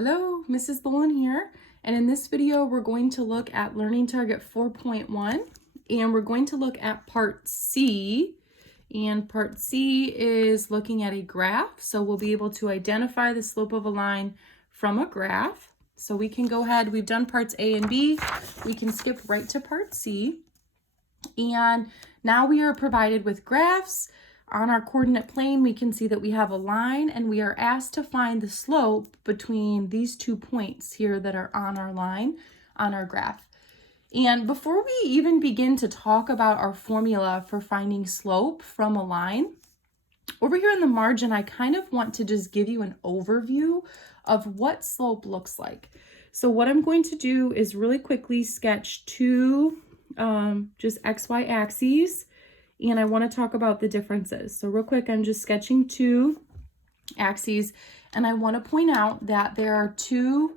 Hello, Mrs. Bolin here, and in this video we're going to look at Learning Target 4.1 and we're going to look at Part C, and Part C is looking at a graph, so we'll be able to identify the slope of a line from a graph. So we can go ahead, we've done Parts A and B, we can skip right to Part C, and now we are provided with graphs. On our coordinate plane, we can see that we have a line and we are asked to find the slope between these 2 points here that are on our line on our graph. And before we even begin to talk about our formula for finding slope from a line, over here in the margin, I kind of want to just give you an overview of what slope looks like. So what I'm going to do is really quickly sketch two just XY axes, and I want to talk about the differences. So real quick, I'm just sketching two axes, and I want to point out that there are two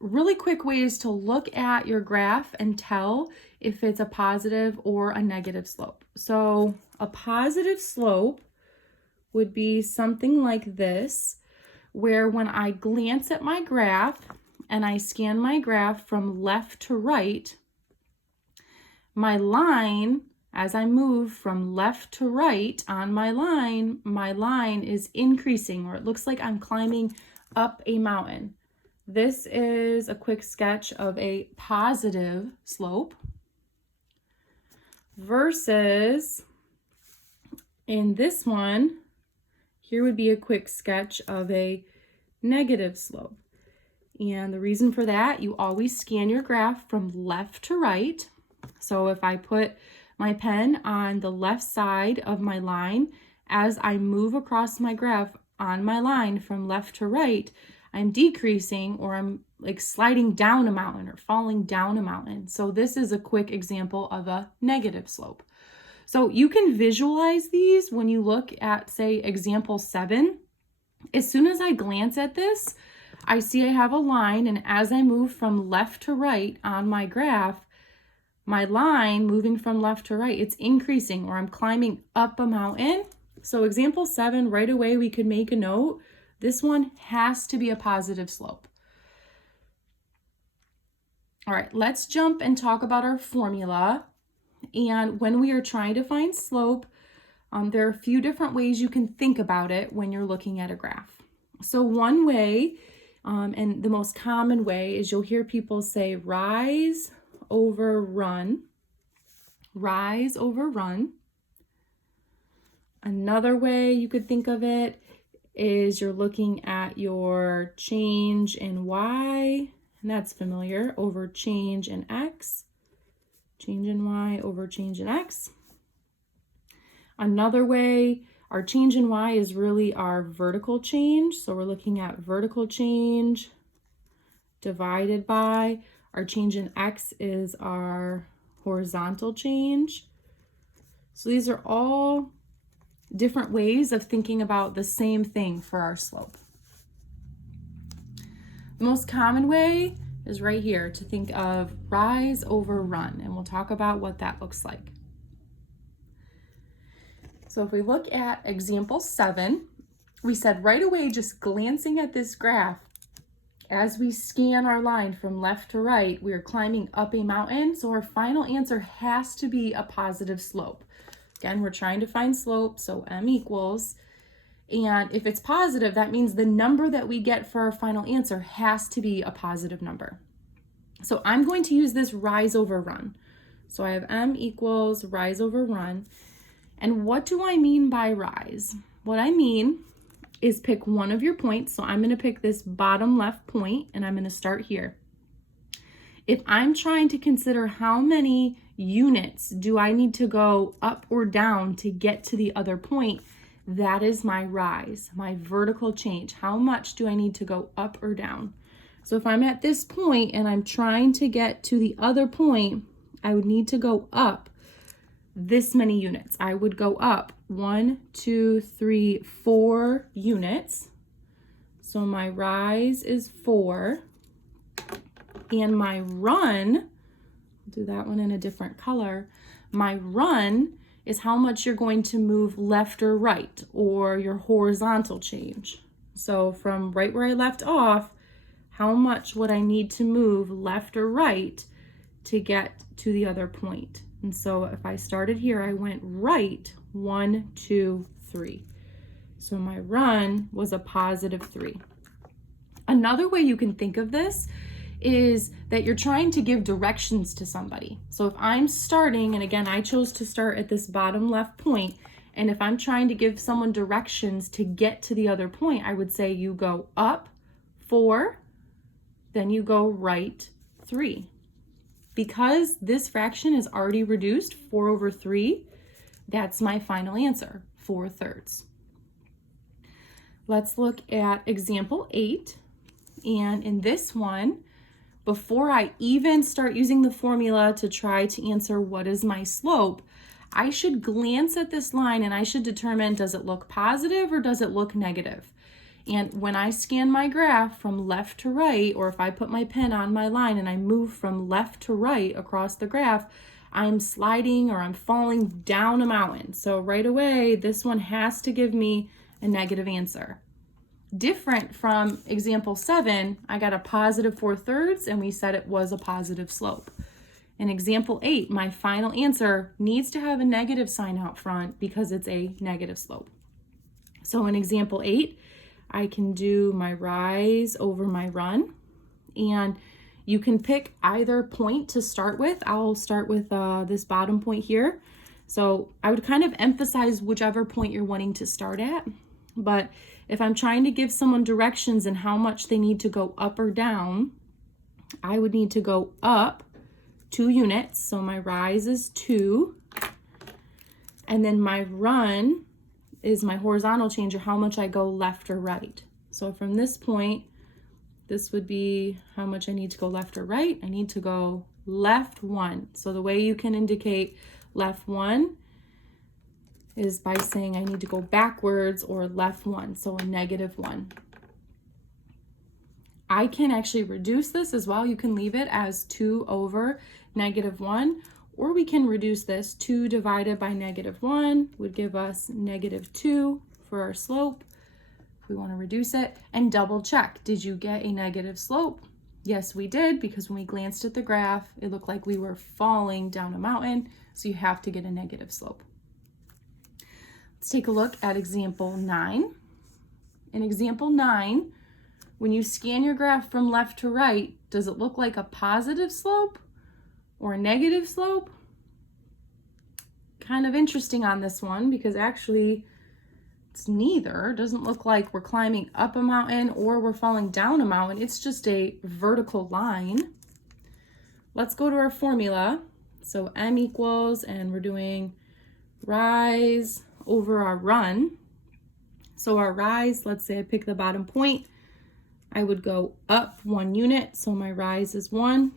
really quick ways to look at your graph and tell if it's a positive or a negative slope. So a positive slope would be something like this, where when I glance at my graph and I scan my graph from left to right, my line, as I move from left to right on my line is increasing, or it looks like I'm climbing up a mountain. This is a quick sketch of a positive slope versus in this one, here would be a quick sketch of a negative slope. And the reason for that, you always scan your graph from left to right. So if I put my pen on the left side of my line, as I move across my graph on my line from left to right, I'm decreasing, or I'm like sliding down a mountain or falling down a mountain. So this is a quick example of a negative slope. So you can visualize these when you look at, say, example 7. As soon as I glance at this, I see I have a line, and as I move from left to right on my graph, my line moving from left to right, it's increasing, or I'm climbing up a mountain. So example 7, right away we could make a note. This one has to be a positive slope. All right, let's jump and talk about our formula. And when we are trying to find slope, there are a few different ways you can think about it when you're looking at a graph. So one way, and the most common way, is you'll hear people say rise over run. Rise over run. Another way you could think of it is you're looking at your change in y, and that's familiar, over change in x. Change in y over change in x. Another way, our change in y is really our vertical change. So we're looking at vertical change divided by our change in x is our horizontal change. So these are all different ways of thinking about the same thing for our slope. The most common way is right here, to think of rise over run, and we'll talk about what that looks like. So if we look at example 7, we said right away, just glancing at this graph, as we scan our line from left to right, we are climbing up a mountain. So our final answer has to be a positive slope. Again, we're trying to find slope, so m equals. And if it's positive, that means the number that we get for our final answer has to be a positive number. So I'm going to use this rise over run. So I have m equals rise over run. And what do I mean by rise? What I mean is pick one of your points. So I'm going to pick this bottom left point, and I'm going to start here. If I'm trying to consider how many units do I need to go up or down to get to the other point, that is my rise, my vertical change. How much do I need to go up or down? So if I'm at this point and I'm trying to get to the other point, I would need to go up this many units. I would go up 1, 2, 3, 4 units. So my rise is 4. And my run, I'll do that one in a different color. My run is how much you're going to move left or right, or your horizontal change. So from right where I left off, how much would I need to move left or right to get to the other point? And so if I started here, I went right 1, 2, 3. So my run was a positive 3. Another way you can think of this is that you're trying to give directions to somebody. So if I'm starting, and again, I chose to start at this bottom left point, and if I'm trying to give someone directions to get to the other point, I would say you go up 4, then you go right 3. Because this fraction is already reduced, 4 over 3, that's my final answer, 4/3. Let's look at example 8. And in this one, before I even start using the formula to try to answer what is my slope, I should glance at this line and I should determine, does it look positive or does it look negative? And when I scan my graph from left to right, or if I put my pen on my line and I move from left to right across the graph, I'm sliding or I'm falling down a mountain. So right away, this one has to give me a negative answer. Different from example 7, I got a positive 4/3 and we said it was a positive slope. In example 8, my final answer needs to have a negative sign out front because it's a negative slope. So in example 8, I can do my rise over my run, and you can pick either point to start with. I'll start with this bottom point here. So I would kind of emphasize whichever point you're wanting to start at. But if I'm trying to give someone directions and how much they need to go up or down, I would need to go up 2 units. So my rise is 2. And then my run is my horizontal change, or how much I go left or right. So from this point, this would be how much I need to go left or right. I need to go left 1. So the way you can indicate left 1 is by saying I need to go backwards, or left 1, so a negative 1. I can actually reduce this as well. You can leave it as 2 over negative 1, or we can reduce this. 2 divided by negative 1 would give us negative 2 for our slope. If we want to reduce it, and double check, did you get a negative slope? Yes, we did, because when we glanced at the graph, it looked like we were falling down a mountain, so you have to get a negative slope. Let's take a look at example 9. In example 9, when you scan your graph from left to right, does it look like a positive slope or a negative slope? Kind of interesting on this one, because actually it's neither. It doesn't look like we're climbing up a mountain or we're falling down a mountain. It's just a vertical line. Let's go to our formula. So m equals, and we're doing rise over our run. So our rise, let's say I pick the bottom point, I would go up 1 unit, so my rise is 1.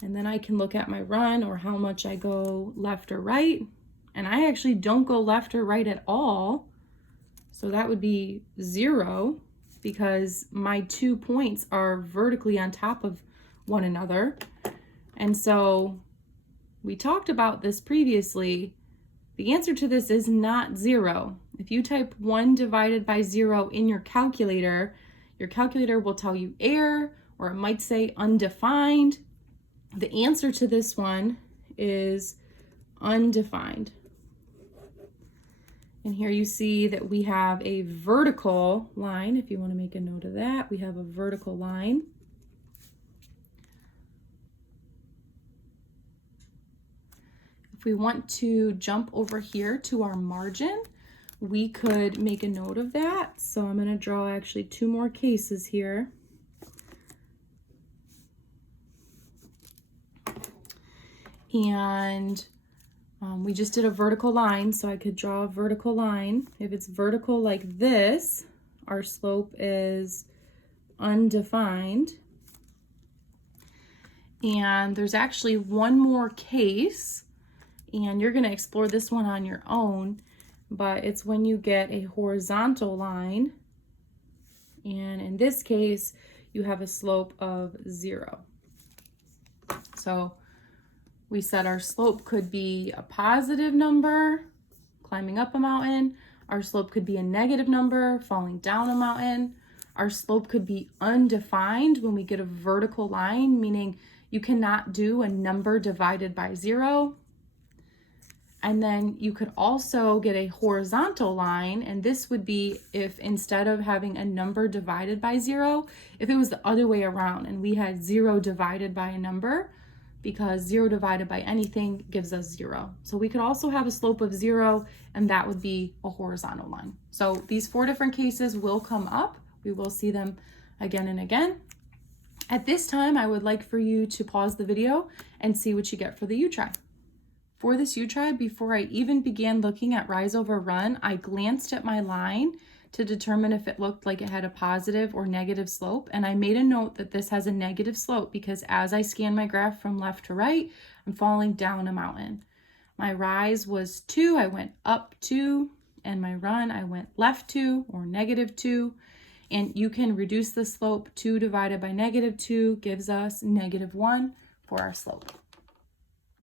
And then I can look at my run, or how much I go left or right. And I actually don't go left or right at all. So that would be 0, because my 2 points are vertically on top of one another. And so we talked about this previously. The answer to this is not 0. If you type 1 divided by 0 in your calculator will tell you error, or it might say undefined. The answer to this one is undefined. And here you see that we have a vertical line. If you want to make a note of that, we have a vertical line. If we want to jump over here to our margin, we could make a note of that. So I'm going to draw actually 2 more cases here. And we just did a vertical line, so I could draw a vertical line. If it's vertical like this, our slope is undefined. And there's actually one more case, and you're going to explore this one on your own, but it's when you get a horizontal line, and in this case you have a slope of 0. So we said our slope could be a positive number climbing up a mountain, Our slope could be a negative number falling down a mountain. Our slope could be undefined when we get a vertical line, meaning you cannot do a number divided by 0. And then you could also get a horizontal line, and this would be if instead of having a number divided by 0, if it was the other way around and we had 0 divided by a number, because 0 divided by anything gives us 0. So we could also have a slope of 0, and that would be a horizontal line. So these 4 different cases will come up. We will see them again and again. At this time, I would like for you to pause the video and see what you get for the U-try. For this U-try, before I even began looking at rise over run, I glanced at my line to determine if it looked like it had a positive or negative slope. And I made a note that this has a negative slope because as I scan my graph from left to right, I'm falling down a mountain. My rise was 2, I went up 2, and my run, I went left 2 or negative 2. And you can reduce the slope. 2 divided by negative 2 gives us negative 1 for our slope.